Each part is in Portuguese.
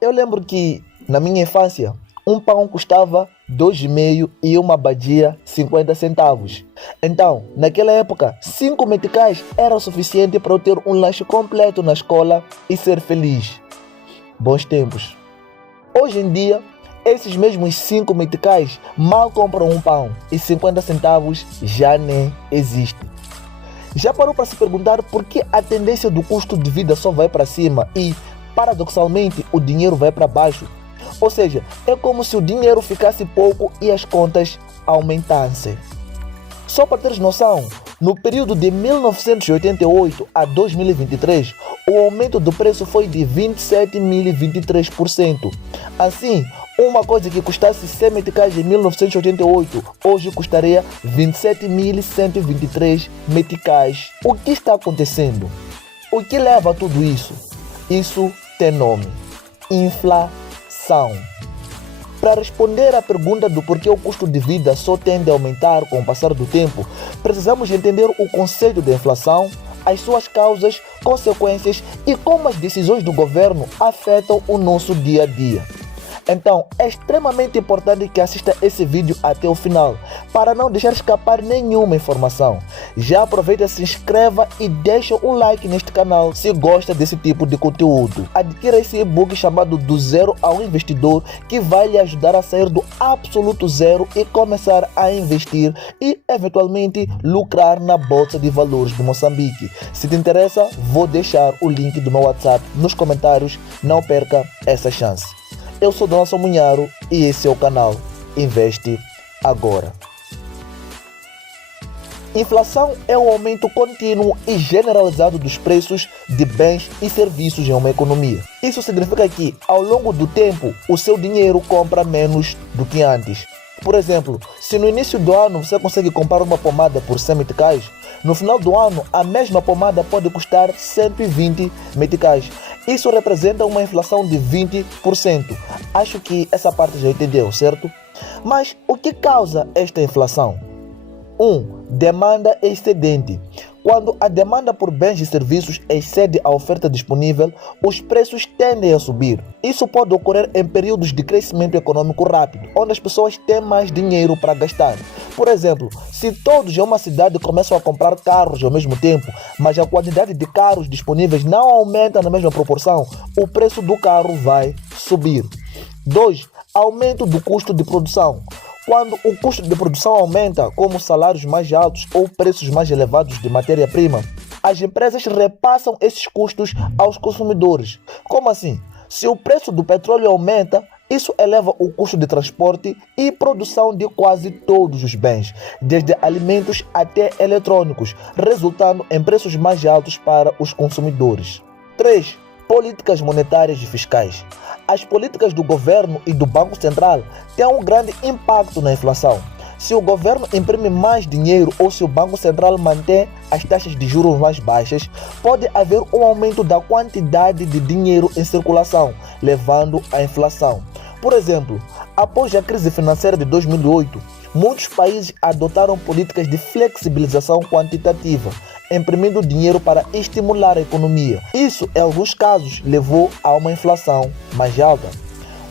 Eu lembro que, na minha infância, um pão custava 2,5 e uma badia 50 centavos. Então, naquela época, 5 meticais era o suficiente para eu ter um lanche completo na escola e ser feliz. Bons tempos. Hoje em dia, esses mesmos 5 meticais mal compram um pão e 50 centavos já nem existe. Já parou para se perguntar por que a tendência do custo de vida só vai para cima e, paradoxalmente, o dinheiro vai para baixo? Ou seja, é como se o dinheiro ficasse pouco e as contas aumentassem. Só para teres noção, no período de 1988 a 2023, o aumento do preço foi de 27,23%. Assim, uma coisa que custasse 100 meticais em 1988, hoje custaria 27.123 meticais. O que está acontecendo? O que leva a tudo isso? Isso tem nome: inflação. Para responder à pergunta do porquê o custo de vida só tende a aumentar com o passar do tempo, precisamos entender o conceito de inflação, as suas causas, consequências e como as decisões do governo afetam o nosso dia a dia. Então, é extremamente importante que assista esse vídeo até o final, para não deixar escapar nenhuma informação. Já aproveita, se inscreva e deixa um like neste canal se gosta desse tipo de conteúdo. Adquira esse e-book chamado Do Zero ao Investidor, que vai lhe ajudar a sair do absoluto zero e começar a investir e, eventualmente, lucrar na Bolsa de Valores de Moçambique. Se te interessa, vou deixar o link do meu WhatsApp nos comentários. Não perca essa chance. Eu sou Donaldson Munharo e esse é o canal Investe Agora. Inflação é o aumento contínuo e generalizado dos preços de bens e serviços em uma economia. Isso significa que, ao longo do tempo, o seu dinheiro compra menos do que antes. Por exemplo, se no início do ano você consegue comprar uma pomada por 100 meticais, no final do ano a mesma pomada pode custar 120 meticais. Isso representa uma inflação de 20%. Acho que essa parte já entendeu, certo? Mas o que causa esta inflação? 1. Demanda excedente. Quando a demanda por bens e serviços excede a oferta disponível, os preços tendem a subir. Isso pode ocorrer em períodos de crescimento econômico rápido, onde as pessoas têm mais dinheiro para gastar. Por exemplo, se todos em uma cidade começam a comprar carros ao mesmo tempo, mas a quantidade de carros disponíveis não aumenta na mesma proporção, o preço do carro vai subir. 2. Aumento do custo de produção. Quando o custo de produção aumenta, como salários mais altos ou preços mais elevados de matéria-prima, as empresas repassam esses custos aos consumidores. Como assim? Se o preço do petróleo aumenta, isso eleva o custo de transporte e produção de quase todos os bens, desde alimentos até eletrônicos, resultando em preços mais altos para os consumidores. 3. Políticas monetárias e fiscais. As políticas do governo e do Banco Central têm um grande impacto na inflação. Se o governo imprime mais dinheiro ou se o Banco Central mantém as taxas de juros mais baixas, pode haver um aumento da quantidade de dinheiro em circulação, levando à inflação. Por exemplo, após a crise financeira de 2008, muitos países adotaram políticas de flexibilização quantitativa, imprimindo dinheiro para estimular a economia. Isso, em alguns casos, levou a uma inflação mais alta.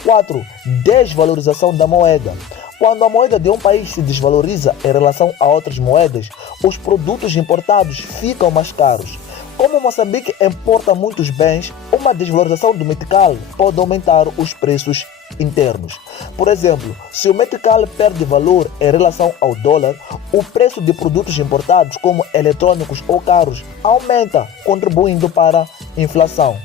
4. Desvalorização da moeda. Quando a moeda de um país se desvaloriza em relação a outras moedas, os produtos importados ficam mais caros. Como Moçambique importa muitos bens, uma desvalorização do metical pode aumentar os preços internos. Por exemplo, se o metical perde valor em relação ao dólar, o preço de produtos importados como eletrônicos ou carros aumenta, contribuindo para a inflação.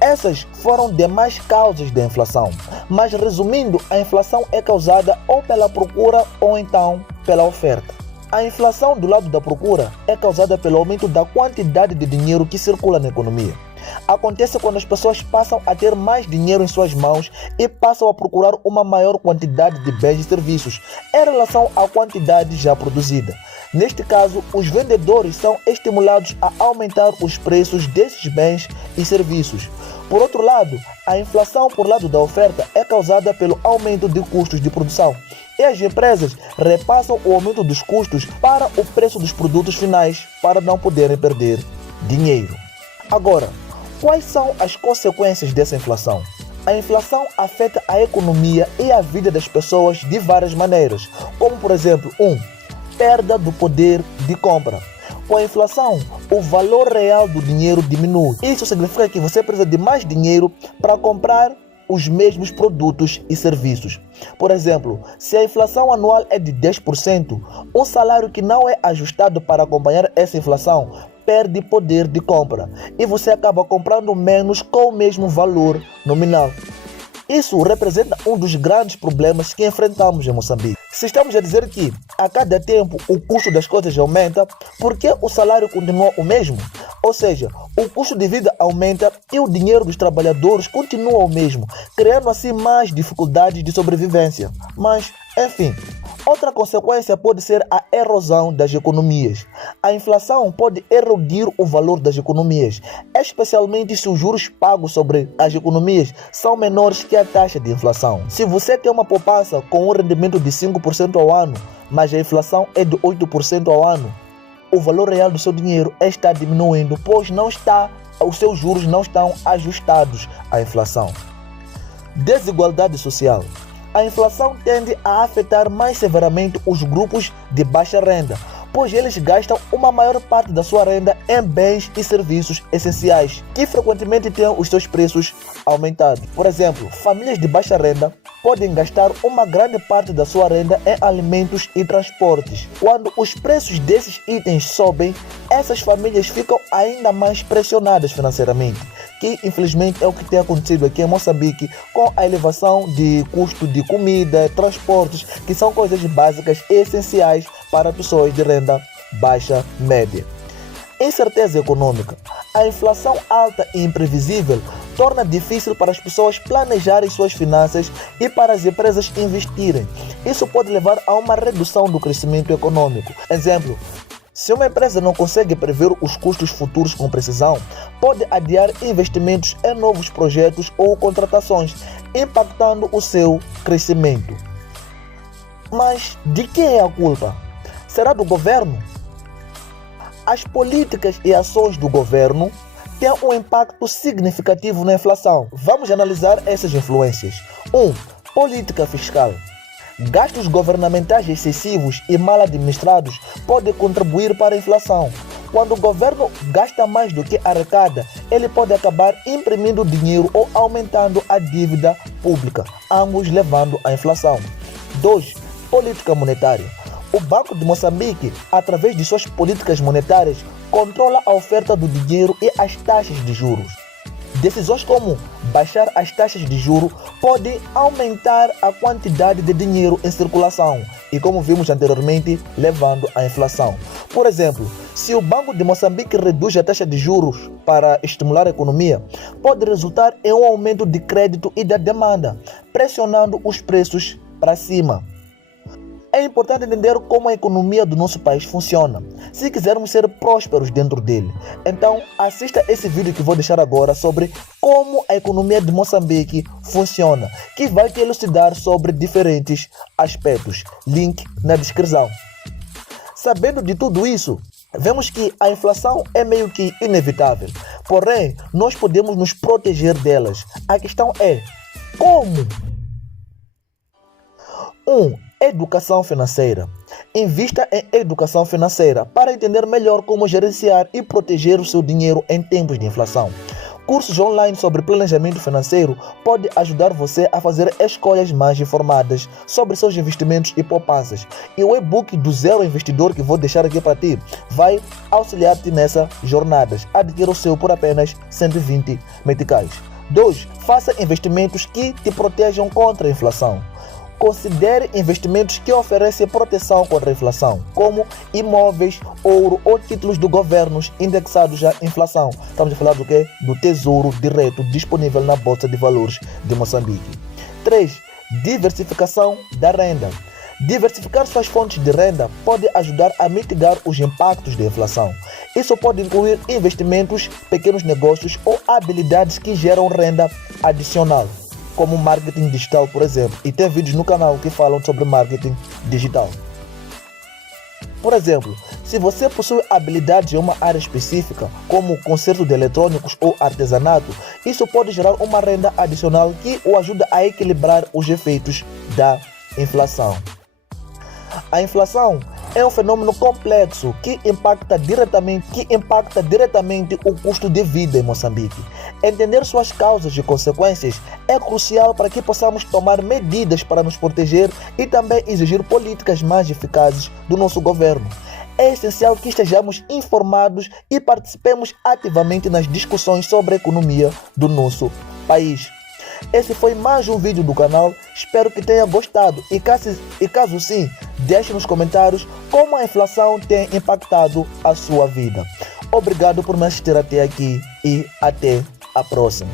Essas foram demais causas da inflação, mas resumindo, a inflação é causada ou pela procura ou então pela oferta. A inflação do lado da procura é causada pelo aumento da quantidade de dinheiro que circula na economia. Acontece quando as pessoas passam a ter mais dinheiro em suas mãos e passam a procurar uma maior quantidade de bens e serviços em relação à quantidade já produzida. Neste caso, os vendedores são estimulados a aumentar os preços desses bens e serviços. Por outro lado, a inflação por lado da oferta é causada pelo aumento de custos de produção. E as empresas repassam o aumento dos custos para o preço dos produtos finais para não poderem perder dinheiro. Agora, Quais são as consequências dessa inflação? A inflação afeta a economia e a vida das pessoas de várias maneiras, como por exemplo, perda do poder de compra. Com a inflação, o valor real do dinheiro diminui. Isso significa que você precisa de mais dinheiro para comprar os mesmos produtos e serviços. Por exemplo, se a inflação anual é de 10%, um salário que não é ajustado para acompanhar essa inflação perde poder de compra e você acaba comprando menos com o mesmo valor nominal. Isso representa um dos grandes problemas que enfrentamos em Moçambique. Se estamos a dizer que a cada tempo o custo das coisas aumenta, por que o salário continua o mesmo? Ou seja, o custo de vida aumenta e o dinheiro dos trabalhadores continua o mesmo, criando assim mais dificuldades de sobrevivência. Mas, enfim, outra consequência pode ser a erosão das economias. A inflação pode erodir o valor das economias, especialmente se os juros pagos sobre as economias são menores que a taxa de inflação. Se você tem uma poupança com um rendimento de 5% ao ano, mas a inflação é de 8% ao ano, o valor real do seu dinheiro está diminuindo, pois os seus juros não estão ajustados à inflação. Desigualdade social. A inflação tende a afetar mais severamente os grupos de baixa renda, pois eles gastam uma maior parte da sua renda em bens e serviços essenciais, que frequentemente têm os seus preços aumentados. Por exemplo, famílias de baixa renda podem gastar uma grande parte da sua renda em alimentos e transportes. Quando os preços desses itens sobem, essas famílias ficam ainda mais pressionadas financeiramente, que infelizmente é o que tem acontecido aqui em Moçambique com a elevação de custo de comida, transportes, que são coisas básicas e essenciais para pessoas de renda baixa média. Incerteza econômica. A inflação alta e imprevisível torna difícil para as pessoas planejarem suas finanças e para as empresas investirem. Isso pode levar a uma redução do crescimento econômico. Exemplo, se uma empresa não consegue prever os custos futuros com precisão, pode adiar investimentos em novos projetos ou contratações, impactando o seu crescimento. Mas de quem é a culpa? Será do governo? As políticas e ações do governo têm um impacto significativo na inflação. Vamos analisar essas influências. 1. Política fiscal. Gastos governamentais excessivos e mal administrados podem contribuir para a inflação. Quando o governo gasta mais do que arrecada, ele pode acabar imprimindo dinheiro ou aumentando a dívida pública, ambos levando à inflação. 2. Política monetária. O Banco de Moçambique, através de suas políticas monetárias, controla a oferta do dinheiro e as taxas de juros. Decisões como baixar as taxas de juros podem aumentar a quantidade de dinheiro em circulação e, como vimos anteriormente, levando à inflação. Por exemplo, se o Banco de Moçambique reduz a taxa de juros para estimular a economia, pode resultar em um aumento de crédito e da demanda, pressionando os preços para cima. É importante entender como a economia do nosso país funciona, se quisermos ser prósperos dentro dele. Então, assista esse vídeo que vou deixar agora sobre como a economia de Moçambique funciona, que vai te elucidar sobre diferentes aspectos. Link na descrição. Sabendo de tudo isso, vemos que a inflação é meio que inevitável, porém, nós podemos nos proteger delas. A questão é, como? 1. Educação financeira. Invista em educação financeira para entender melhor como gerenciar e proteger o seu dinheiro em tempos de inflação. Cursos online sobre planejamento financeiro podem ajudar você a fazer escolhas mais informadas sobre seus investimentos e poupanças. E o e-book do Zero Investidor que vou deixar aqui para ti vai auxiliar-te nessa jornada. Adquira o seu por apenas 120 meticais. 2. Faça investimentos que te protejam contra a inflação. Considere investimentos que oferecem proteção contra a inflação, como imóveis, ouro ou títulos do governo indexados à inflação. Estamos a falar do quê? Do Tesouro Direto disponível na Bolsa de Valores de Moçambique. 3. Diversificação da renda. Diversificar suas fontes de renda pode ajudar a mitigar os impactos da inflação. Isso pode incluir investimentos, pequenos negócios ou habilidades que geram renda adicional, como marketing digital, por exemplo, e tem vídeos no canal que falam sobre marketing digital. Por exemplo, se você possui habilidades em uma área específica, como conserto de eletrônicos ou artesanato, isso pode gerar uma renda adicional que o ajuda a equilibrar os efeitos da inflação. A inflação é um fenômeno complexo que impacta diretamente o custo de vida em Moçambique. Entender suas causas e consequências é crucial para que possamos tomar medidas para nos proteger e também exigir políticas mais eficazes do nosso governo. É essencial que estejamos informados e participemos ativamente nas discussões sobre a economia do nosso país. Esse foi mais um vídeo do canal, espero que tenha gostado e caso sim, deixe nos comentários como a inflação tem impactado a sua vida. Obrigado por me assistir até aqui e até a próxima.